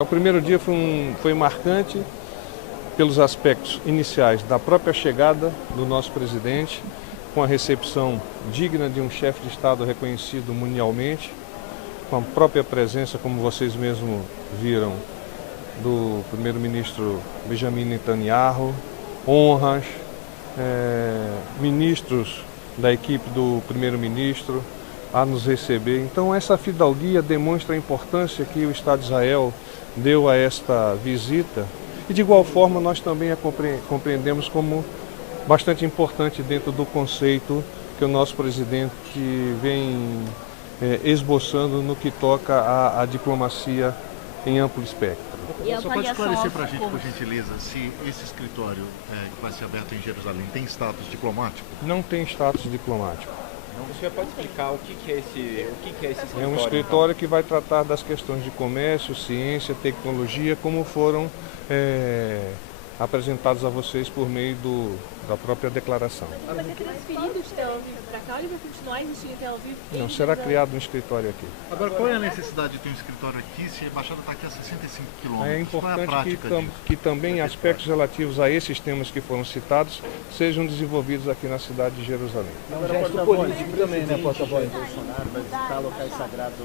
O primeiro dia foi marcante pelos aspectos iniciais da própria chegada do nosso presidente, com a recepção digna de um chefe de Estado reconhecido mundialmente, com a própria presença, como vocês mesmos viram, do primeiro-ministro Benjamin Netanyahu, honras, ministros da equipe do primeiro-ministro a nos receber. Então essa fidalguia demonstra a importância que o Estado de Israel deu a esta visita e de igual forma nós também a compreendemos como bastante importante dentro do conceito que o nosso presidente vem esboçando no que toca à diplomacia em amplo espectro. Só pode esclarecer para a gente, por gentileza, se esse escritório que vai ser aberto em Jerusalém tem status diplomático? Não tem status diplomático. O senhor pode explicar o que é esse escritório? É um escritório que vai tratar das questões de comércio, ciência, tecnologia, como foram apresentados a vocês por meio da própria declaração. Mas vai ser transferido de Tel Aviv para cá ou ele vai continuar existindo em Tel Aviv? Não, será criado um escritório aqui. Agora, qual é a necessidade de ter um escritório aqui se a embaixada está aqui a 65 quilômetros? É importante que também aspectos relativos a esses temas que foram citados sejam desenvolvidos aqui na cidade de Jerusalém. É um gesto político também, né, porta-voz? Bolsonaro vai visitar locais sagrados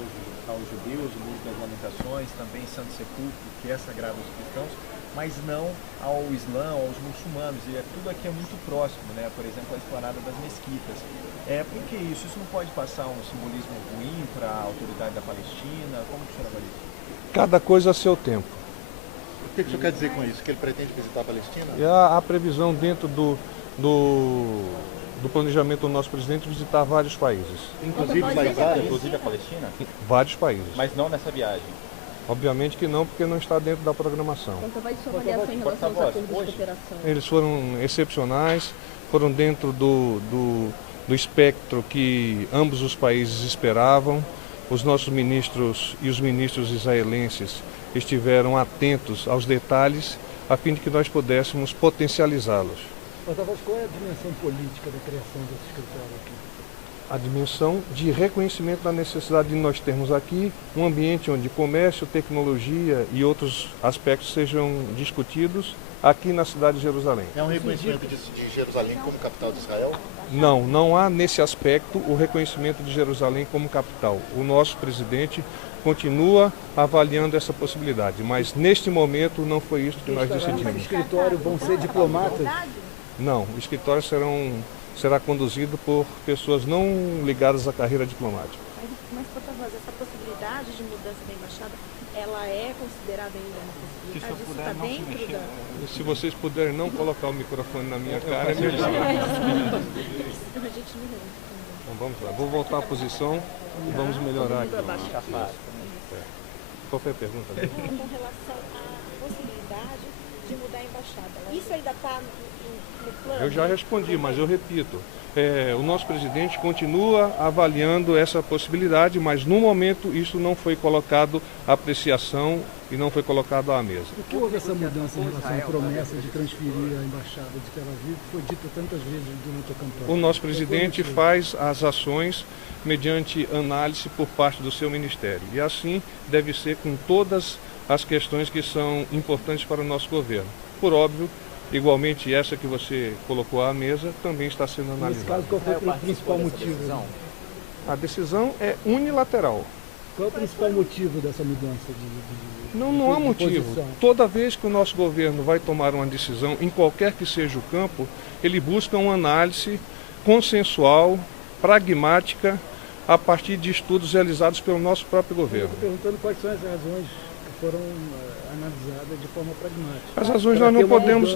aos judeus, o Muro das Lamentações, também Santo Sepulcro, que é sagrado aos cristãos, mas não ao Islã, aos muçulmanos, e tudo aqui é muito próximo, né? Por exemplo, a esplanada das mesquitas. Por que isso? Isso não pode passar um simbolismo ruim para a autoridade da Palestina? Como que o senhor avalia isso? Cada coisa a seu tempo. O que o senhor quer dizer com isso? Que ele pretende visitar a Palestina? E a previsão dentro do planejamento do nosso presidente visitar vários países. Inclusive Inclusive a Palestina? Vários países. Mas não nessa viagem. Obviamente que não, porque não está dentro da programação. Então vai sua avaliação em relação aos acordos de cooperação? Eles foram excepcionais, foram dentro do espectro que ambos os países esperavam. Os nossos ministros e os ministros israelenses estiveram atentos aos detalhes a fim de que nós pudéssemos potencializá-los. Porta-voz, qual é a dimensão política da criação desse escritório aqui? A dimensão de reconhecimento da necessidade de nós termos aqui um ambiente onde comércio, tecnologia e outros aspectos sejam discutidos aqui na cidade de Jerusalém. É um reconhecimento de Jerusalém como capital de Israel? Não há nesse aspecto o reconhecimento de Jerusalém como capital. O nosso presidente continua avaliando essa possibilidade, mas neste momento não foi isso que nós decidimos. No escritório vão ser diplomatas? Não, o escritório será conduzido por pessoas não ligadas à carreira diplomática. Mas porta-voz, essa possibilidade de mudança da embaixada, ela é considerada ainda uma possibilidade? Isso está dentro da... Se vocês puderem não colocar o microfone na minha cara, é melhor. Então vamos lá, vou voltar à posição e vamos melhorar aqui. Qual foi a pergunta? Com relação à possibilidade de mudar a embaixada, isso ainda está no plano? Eu já respondi, mas eu repito. O nosso presidente continua avaliando essa possibilidade, mas no momento isso não foi colocado à apreciação e não foi colocado à mesa. Por que houve essa mudança em relação à promessa de transferir a embaixada de Tel Aviv, que foi dita tantas vezes durante a campanha? O nosso presidente faz as ações mediante análise por parte do seu ministério. E assim deve ser com todas as questões que são importantes para o nosso governo. Por óbvio, igualmente essa que você colocou à mesa também está sendo analisada. Nesse caso, qual foi o principal motivo? A decisão é unilateral. Qual é o principal motivo dessa mudança Não há motivo. posição? Toda vez que o nosso governo vai tomar uma decisão, em qualquer que seja o campo, ele busca uma análise consensual, pragmática, a partir de estudos realizados pelo nosso próprio governo. Estou perguntando quais são as razões que foram analisadas de forma pragmática. As razões nós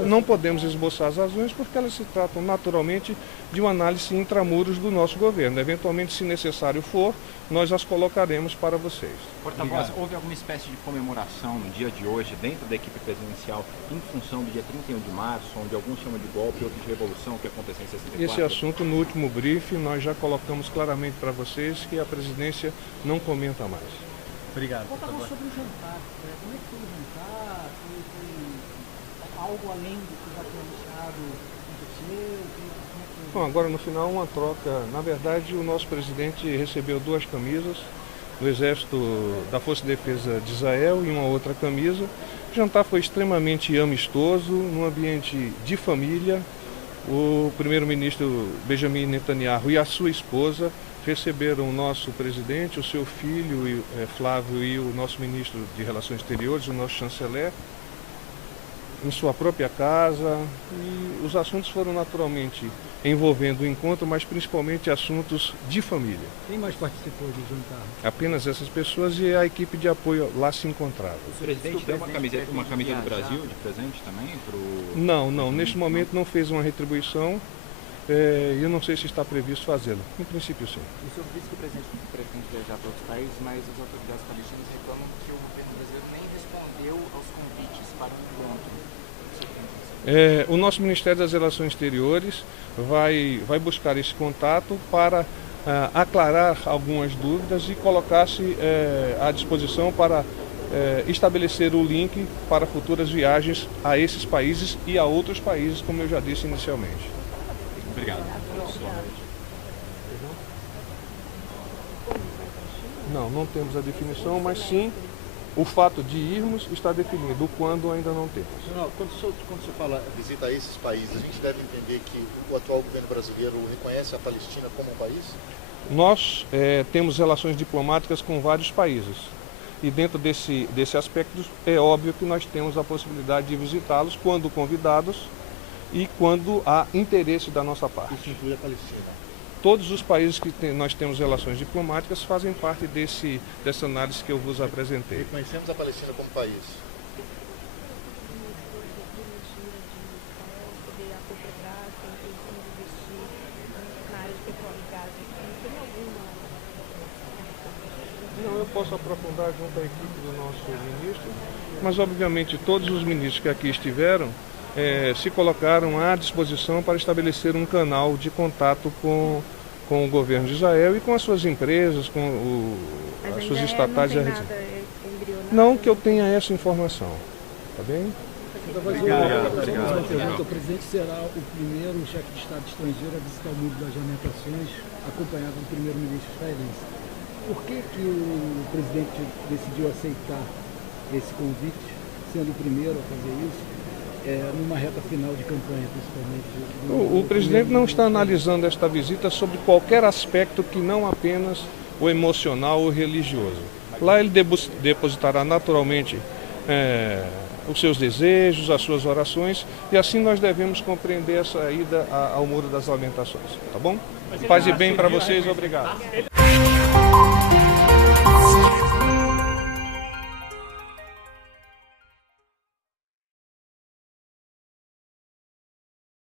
não podemos esboçar as razões porque elas se tratam naturalmente de uma análise intramuros do nosso governo. Eventualmente, se necessário for, nós as colocaremos para vocês. Porta-voz, houve alguma espécie de comemoração no dia de hoje dentro da equipe presidencial em função do dia 31 de março, onde alguns chamam de golpe, outros de revolução, que aconteceu em 64? Esse assunto, no último briefing, nós já colocamos claramente para vocês que a presidência não comenta mais. Obrigado. Porta-voz, sobre o jantar, como é que foi o jantar? Foi algo além do que já foi anunciado aconteceu? Bom, agora no final uma troca. Na verdade, o nosso presidente recebeu 2 camisas do Exército da Força de Defesa de Israel e uma outra camisa. O jantar foi extremamente amistoso, num ambiente de família. O primeiro-ministro Benjamin Netanyahu e a sua esposa receberam o nosso presidente, o seu filho Flávio e o nosso ministro de Relações Exteriores, o nosso chanceler, em sua própria casa, e os assuntos foram naturalmente envolvendo o encontro, mas principalmente assuntos de família. Quem mais participou do jantar? Apenas essas pessoas e a equipe de apoio lá se encontrava. O presidente deu uma camisa do Brasil de presente também? Não, neste momento não fez uma retribuição. Eu não sei se está previsto fazê-lo. Em princípio, sim. O senhor disse que o presidente pretende viajar para outros países, mas as autoridades palestinas reclamam que o governo brasileiro nem respondeu aos convites para o encontro. O nosso Ministério das Relações Exteriores vai buscar esse contato para aclarar algumas dúvidas e colocar-se à disposição para estabelecer o link para futuras viagens a esses países e a outros países, como eu já disse inicialmente. Obrigado. Não temos a definição, mas sim o fato de irmos está definido, o quando ainda não temos. Quando o senhor fala Visita a esses países, a gente deve entender que o atual governo brasileiro reconhece a Palestina como um país? Nós temos relações diplomáticas com vários países e dentro desse aspecto é óbvio que nós temos a possibilidade de visitá-los quando convidados e quando há interesse da nossa parte. Isso inclui a Palestina? Todos os países que nós temos relações diplomáticas fazem parte dessa análise que eu vos apresentei. Reconhecemos a Palestina como país? Não, eu posso aprofundar junto à equipe do nosso ministro, mas obviamente todos os ministros que aqui estiveram se colocaram à disposição para estabelecer um canal de contato com o governo de Israel e com as suas empresas, com as suas estatais. Não que eu tenha essa informação, tá bem? Obrigado. O presidente será o primeiro chefe de Estado estrangeiro a visitar o Muro das Lamentações, acompanhado do primeiro-ministro israelense. Por que o presidente decidiu aceitar esse convite, sendo o primeiro a fazer isso? Numa reta final de campanha, principalmente. O presidente não está analisando esta visita sobre qualquer aspecto que não apenas o emocional ou religioso. Lá ele depositará naturalmente os seus desejos, as suas orações, e assim nós devemos compreender essa ida ao Muro das Lamentações. Tá bom? Paz e bem para vocês, obrigado.